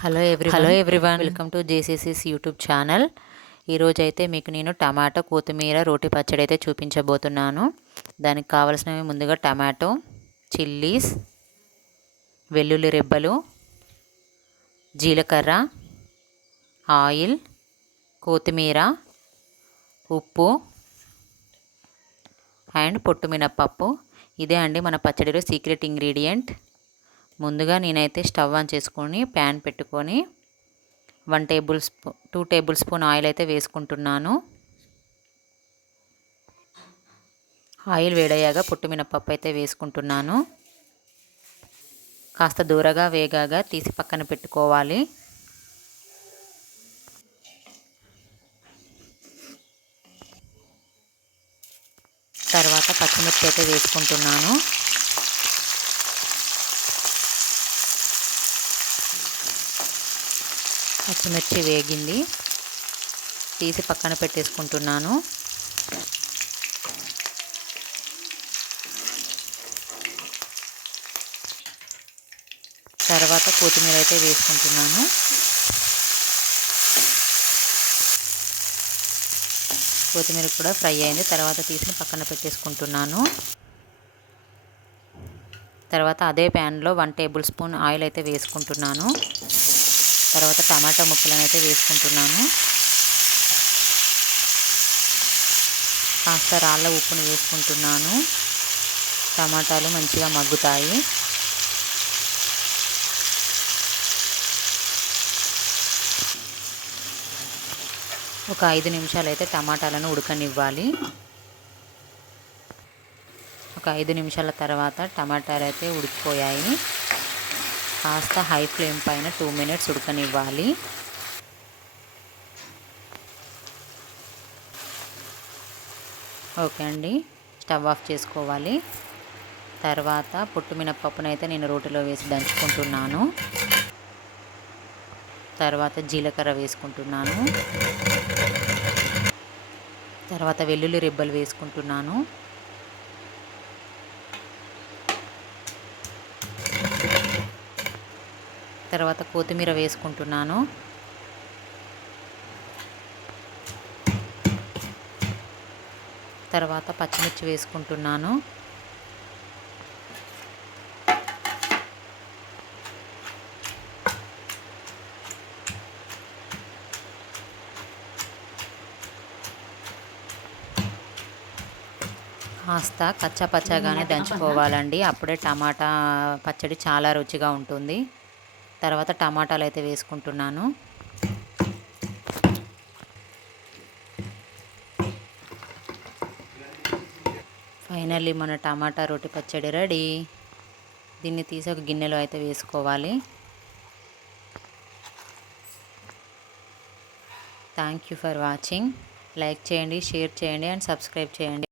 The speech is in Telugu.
హలో ఎవ్రీవన్, వెల్కమ్ టు జేసీసీస్ యూట్యూబ్ ఛానల్. ఈరోజు అయితే మీకు నేను టమాటో కొత్తిమీర రోటి పచ్చడి అయితే చూపించబోతున్నాను. దానికి కావాల్సినవి ముందుగా టమాటో, చిల్లీస్, వెల్లుల్లి రెబ్బలు, జీలకర్ర, ఆయిల్, కొత్తిమీర, ఉప్పు అండ్ పొట్టు మినప్పప్పు. ఇదే అండి మన పచ్చడిలో సీక్రెట్ ఇంగ్రీడియంట్. ముందుగా నేనైతే స్టవ్ ఆన్ చేసుకొని ప్యాన్ పెట్టుకొని 2 టేబుల్ స్పూన్ ఆయిల్ అయితే వేసుకుంటున్నాను. ఆయిల్ వేడయ్యాక పొట్టు మినపప్పు అయితే వేసుకుంటున్నాను. కాస్త దూరగా వేగాగా తీసి పక్కన పెట్టుకోవాలి. తర్వాత పచ్చిమిర్చి అయితే వేసుకుంటున్నాను. పచ్చిమిర్చి వేగింది, తీసి పక్కన పెట్టేసుకుంటున్నాను. తర్వాత కొత్తిమీర అయితే వేసుకుంటున్నాను. కొత్తిమీర కూడా ఫ్రై అయింది. తర్వాత తీసి పక్కన పెట్టేసుకుంటున్నాను. తర్వాత అదే ప్యాన్లో 1 టేబుల్ స్పూన్ ఆయిల్ అయితే వేసుకుంటున్నాను. తర్వాత టమాటా ముక్కలను అయితే వేసుకుంటున్నాను. కాస్త రాళ్ళ ఉప్పును వేసుకుంటున్నాను. టమాటాలు మంచిగా మగ్గుతాయి. ఒక 5 నిమిషాలు అయితే టమాటాలను ఉడకనివ్వాలి. ఒక 5 నిమిషాల తర్వాత టమాటాలు అయితే ఉడికిపోయాయి. కాస్త హై ఫ్లేమ్ పైన 2 మినిట్స్ ఉడకనివ్వాలి. ఓకే అండి, స్టవ్ ఆఫ్ చేసుకోవాలి. తర్వాత పొట్టు మినప్పప్పును అయితే నేను రోటిలో వేసి దంచుకుంటున్నాను. తర్వాత జీలకర్ర వేసుకుంటున్నాను. తర్వాత వెల్లుల్లి రెబ్బలు వేసుకుంటున్నాను. తర్వాత కొత్తిమీర వేసుకుంటున్నాను. తర్వాత పచ్చిమిర్చి వేసుకుంటున్నాను. కాస్త కచ్చాపచ్చాగానే దంచుకోవాలండి, అప్పుడే టమాటా పచ్చడి చాలా రుచిగా ఉంటుంది. తర్వాత టమాటాలు అయితే వేసుకుంటున్నాను. ఫైనల్లీ మన టమాటా రోటి పచ్చడి రెడీ. దీన్ని తీసి ఒక గిన్నెలో అయితే వేసుకోవాలి. Thank you for watching. Like చేయండి, షేర్ చేయండి అండ్ సబ్స్క్రైబ్ చేయండి.